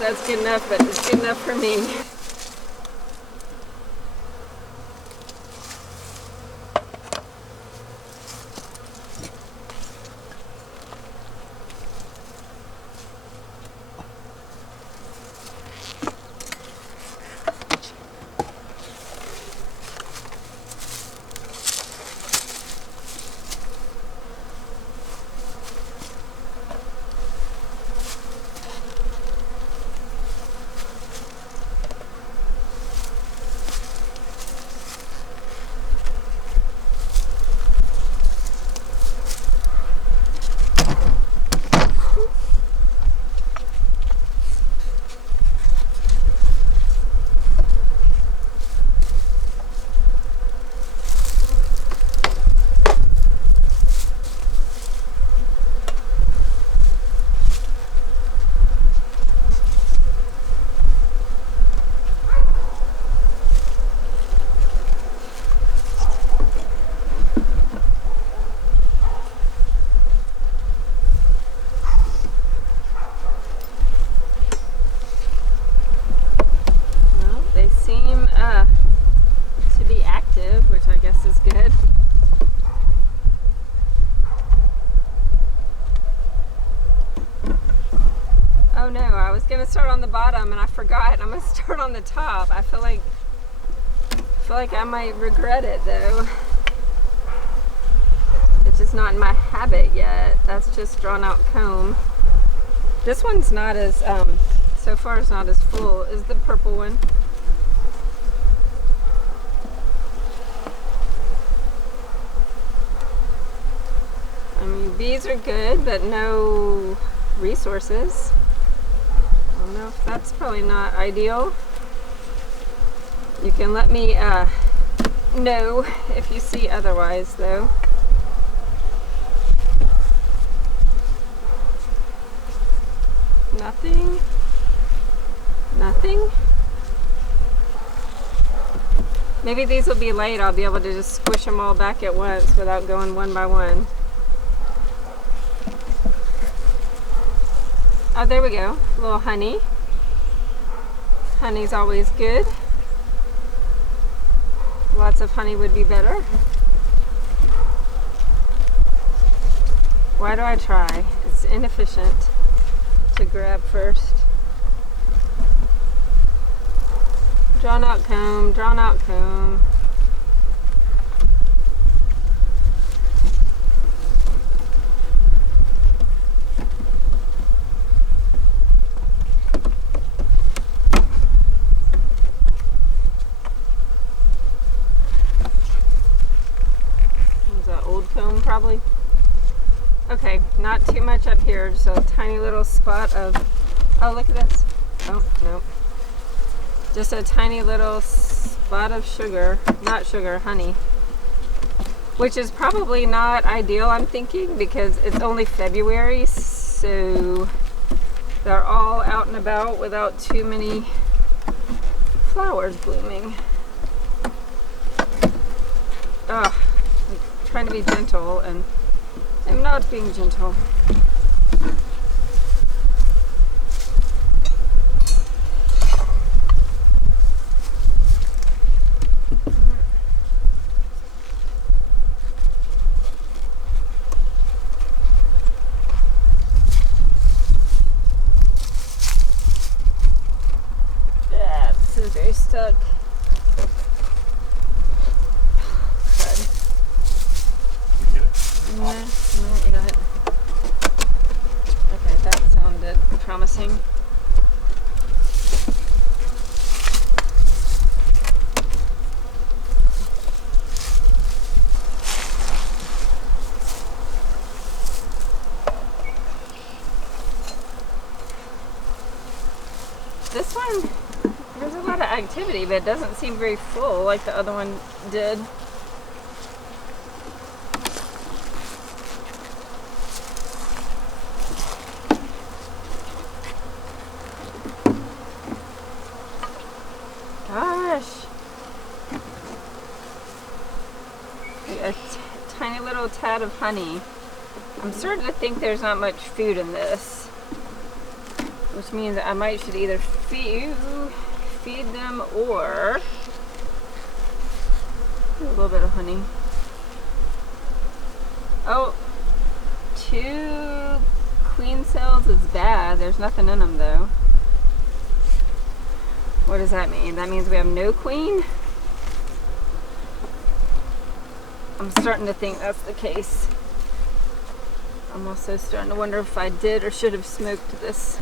that's good enough, but it's good enough for me. Start on the bottom and I forgot. I'm gonna start on the top. I feel like I might regret it though. It's just not in my habit yet. That's just drawn out comb. This one's not as so far it's not as full as the purple one. I mean, bees are good, but no resources. I don't know if that's probably not ideal. You can let me know if you see otherwise though. Nothing. Nothing. Maybe these will be late. I'll be able to just squish them all back at once without going one by one. Oh, there we go. A little honey. Honey's always good. Lots of honey would be better. Why do I try? It's inefficient to grab first. Drawn out comb, drawn out comb. Comb probably. Okay, not too much up here, just a tiny little spot of, oh look at this. Oh, no. Just a tiny little spot of sugar, not sugar, honey. Which is probably not ideal, I'm thinking, because it's only February, so they're all out and about without too many flowers blooming. Ugh. Trying to be gentle and I'm not being gentle. Yeah, this is very stuck. Okay, that sounded promising. This one, there's a lot of activity, but it doesn't seem very full like the other one did. Gosh. A tiny little tad of honey. I'm starting to think there's not much food in this. which means I might should either feed them or a little bit of honey. Oh, 2 queen cells is bad. There's nothing in them though. What does that mean? That means we have no queen? I'm starting to think that's the case. I'm also starting to wonder if I did or should have smoked this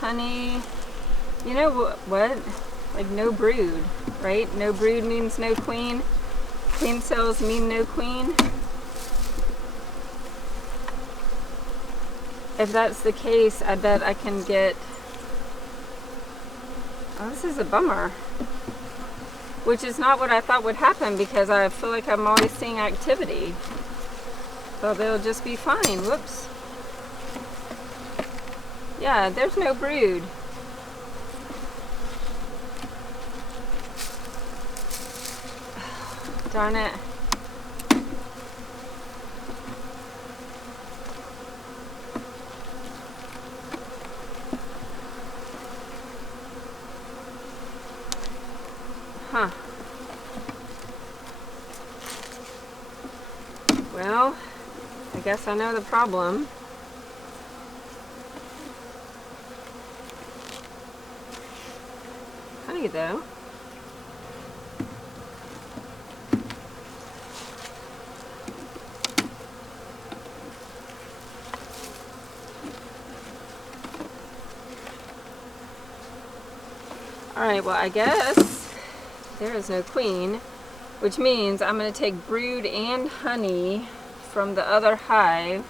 honey. You know what? Like no brood, right? No brood means no queen. Queen cells mean no queen. If that's the case, I bet I can get... Oh, this is a bummer. Which is not what I thought would happen because I feel like I'm always seeing activity. So they'll just be fine. Whoops. Yeah, there's no brood. Darn it. Huh. Well, I guess I know the problem. Honey, though. Alright, well, I guess there is no queen, which means I'm going to take brood and honey from the other hive.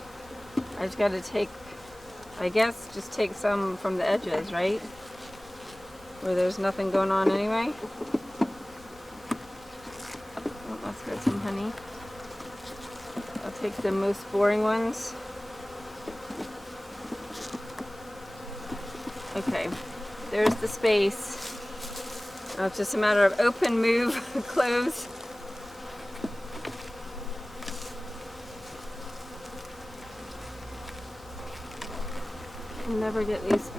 I just got to take, I guess, just take some from the edges, right? Where there's nothing going on anyway. Oh, let's get some honey. I'll take the most boring ones. Okay, there's the space. Now it's just a matter of open, move, close. I'll never get these.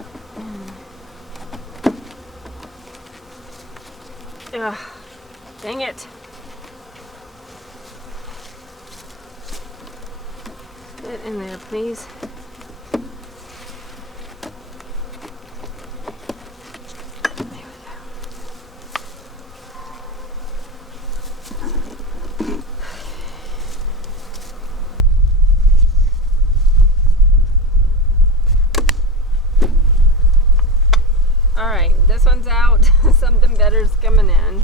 Ugh, dang it. Get in there, please. Alright, this one's out. Something better's coming in.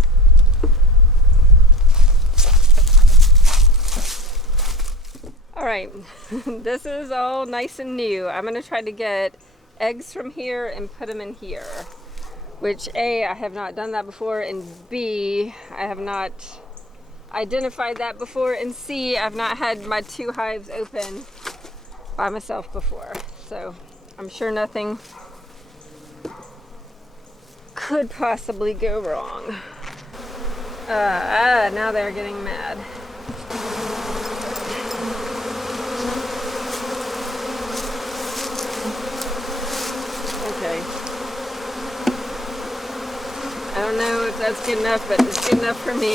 Alright, this is all nice and new. I'm going to try to get eggs from here and put them in here. Which A, I have not done that before, and B, I have not identified that before, and C, I've not had my 2 hives open by myself before. So, I'm sure nothing could possibly go wrong. Now they're getting mad. Okay. I don't know if that's good enough, but it's good enough for me.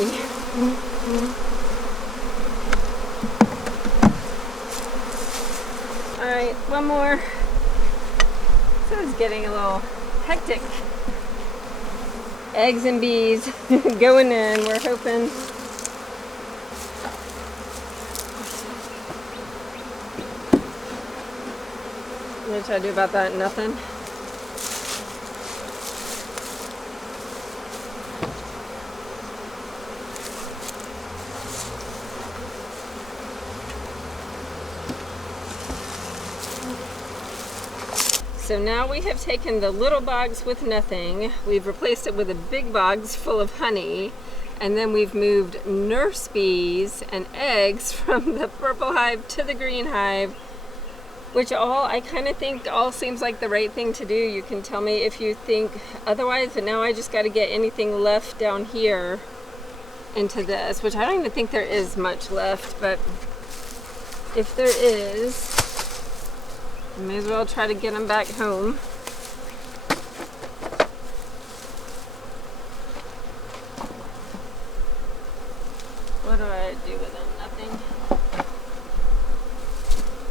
Alright, one more. So it's getting a little hectic. Eggs and bees going in, we're hoping. What should I do about that? Nothing. So now we have taken the little box with nothing, we've replaced it with a big box full of honey, and then we've moved nurse bees and eggs from the purple hive to the green hive, which I kind of think all seems like the right thing to do. You can tell me if you think otherwise, but now I just got to get anything left down here into this, which I don't even think there is much left, but if there is, May as well try to get them back home. What do I do with them? Nothing.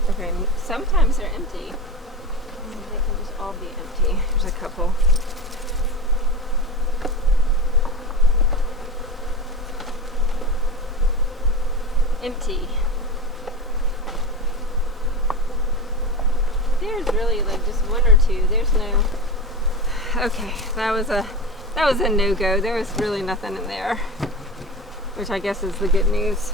Okay, sometimes they're empty. They can just all be empty. There's a couple. Empty. There's really like just one or two. There's no. Okay, that was a no-go. There was really nothing in there, which I guess is the good news.